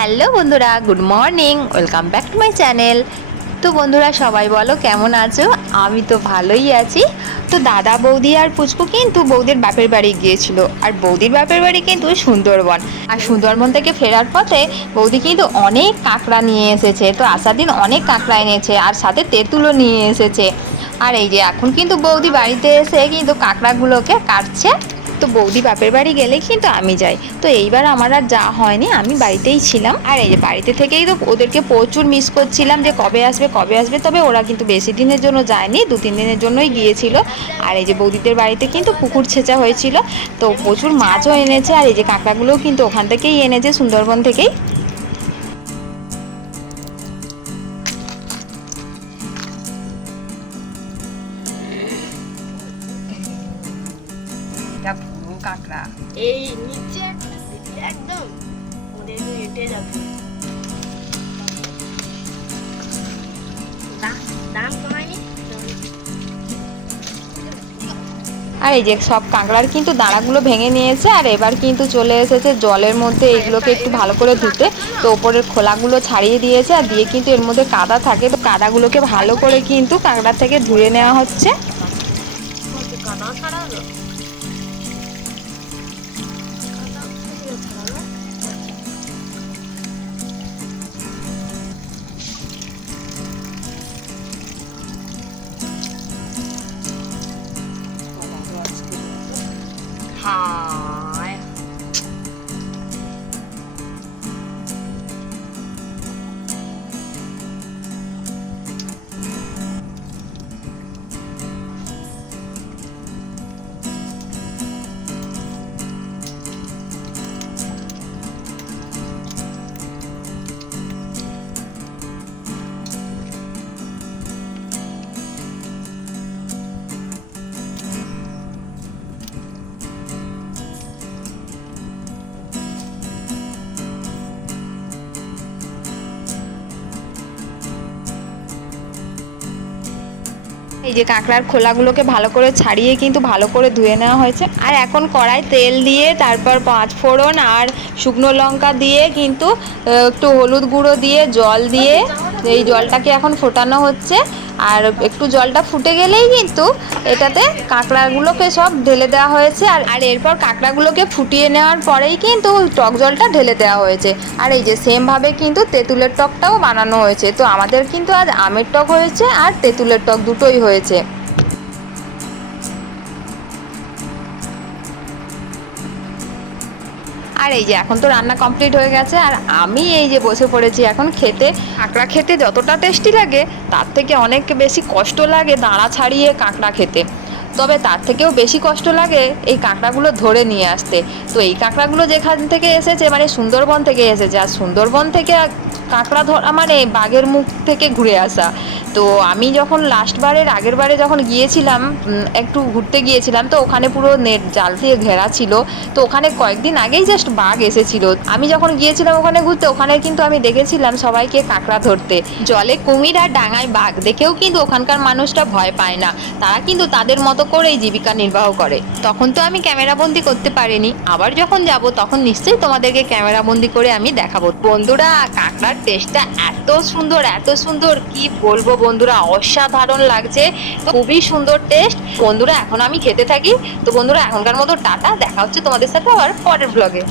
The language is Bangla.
হ্যালো বন্ধুরা, good morning, welcome back to my channel. তো বন্ধুরা, সবাই বলো কেমন আছো? আমি তো ভালোই আছি। তো দাদা বৌদি আর পুচকু কিন্তু বৌদির বাপের বাড়ি গিয়েছিল, আর বৌদির বাপের বাড়ি কিন্তু সুন্দরবন। আর সুন্দরবন থেকে ফেরার পথে বৌদি কিন্তু অনেক কাঁকড়া নিয়ে এসেছে, তো আসার দিন অনেক কাঁকড়া এনেছে, আর সাথে তেঁতুলও নিয়ে এসেছে। আর এই যে এখন কিন্তু বৌদি বাড়িতে এসে কিন্তু কাঁকড়াগুলোকে কাটছে। তো বৌদি বাপের বাড়ি গেলে কিন্তু আমি যাই। তো এইবার আমার আর যা হয়নি, আমি বাড়িতেই ছিলাম। আর এই যে বাড়িতে থেকেই তো ওদেরকে প্রচুর মিস করছিলাম যে কবে আসবে কবে আসবে। তবে ওরা কিন্তু বেশি দিনের জন্য যায়নি, দু তিন দিনের জন্যই গিয়েছিল। আর এই যে বৌদিদের বাড়িতে কিন্তু পুকুর ছেঁচা হয়েছিল। তো প্রচুর মাছও এনেছে আর এই যে কাঁকড়াগুলোও কিন্তু ওখান থেকেই এনেছে সুন্দরবন থেকেই। এটা পুরো কাঁকড়া। এই নিচে একদম। ওদের হেঁটে যাবে। আর এই যে সব কাঁকড়ার কিন্তু দাঁড়াগুলো ভেঙে নিয়েছে আর এবার কিন্তু চলে এসেছে জলের মধ্যে এগুলোকে একটু ভালো করে ধুতে। তো ওপরের খোলাগুলো ছাড়িয়ে দিয়েছে আর দিয়ে কিন্তু এর মধ্যে কাদা থাকে তো কাদাগুলোকে ভালো করে কিন্তু কাঁকড়া থেকে ধুয়ে নেওয়া হচ্ছে। কাদা ছাড়ালো হায় এই যে কাঁকড়ার খোলাগুলোকে ভালো করে ছাড়িয়ে কিন্তু ভালো করে ধুয়ে নেওয়া হয়েছে। আর এখন কড়াই তেল দিয়ে, তারপর পাঁচ ফোড়ন আর শুকনো লঙ্কা দিয়ে কিন্তু একটু হলুদ গুঁড়ো দিয়ে, জল দিয়ে এই জলটাকে এখন ফোটানো হচ্ছে। আর একটু জলটা ফুটে গেলেই কিন্তু এটাতে কাঁকড়াগুলোকে সব ঢেলে দেওয়া হয়েছে। আর আর এরপর কাঁকড়াগুলোকে ফুটিয়ে নেওয়ার পরেই কিন্তু টক জলটা ঢেলে দেওয়া হয়েছে। আর এই যে সেমভাবে কিন্তু তেঁতুলের টকটাও বানানো হয়েছে। তো আমাদের কিন্তু আজ আমের টক হয়েছে আর তেঁতুলের টক দুটোই হয়েছে। আর এই যে এখন তো রান্না কমপ্লিট হয়ে গেছে, আর আমি এই যে বসে পড়েছি এখন খেতে, কাঁকড়া খেতে যতটা টেস্টি লাগে, তার থেকে অনেক বেশি কষ্ট লাগে দাঁড়া ছাড়িয়ে কাঁকড়া খেতে। তবে তার থেকেও বেশি কষ্ট লাগে এই কাঁকড়াগুলো ধরে নিয়ে আসতে। তো এই কাঁকড়াগুলো যেখান থেকে এসেছে মানে সুন্দরবন থেকে এসেছে, আর সুন্দরবন থেকে কাঁকড়া ধরা মানে বাঘের মুখ থেকে ঘুরে আসা। তো আমি যখন লাস্টবারের আগের বারে যখন গিয়েছিলাম একটু ঘুরতে গিয়েছিলাম, তো ওখানে পুরো নেট জাল দিয়ে ঘেরা ছিল। তো ওখানে কয়েকদিন আগেই জাস্ট বাঘ এসেছিল। আমি যখন গিয়েছিলাম ওখানে ঘুরতে, ওখানে কিন্তু আমি দেখেছিলাম সবাইকে কাঁকড়া ধরতে। জলে কুমির আর ডাঙায় বাঘ, দেখেও কিন্তু ওখানকার মানুষটা ভয় পায় না। তারা কিন্তু তাদের মতো করেই জীবিকা নির্বাহ করে। তখন তো আমি ক্যামেরাবন্দি করতে পারিনি। আবার যখন যাব, তখন নিশ্চয়ই তোমাদেরকে ক্যামেরাবন্দি করে আমি দেখাবো। বন্ধুরা, কাঁকড়ার টেস্টটা এত সুন্দর এত সুন্দর, কি বলব বন্ধুরা, অসাধারণ লাগছে। খুবই সুন্দর টেস্ট বন্ধুরা, এখন আমি খেতে থাকি। তো বন্ধুরা, এখনকার মতো টাটা, দেখা হচ্ছে তোমাদের সাথে আবার পরের ব্লগে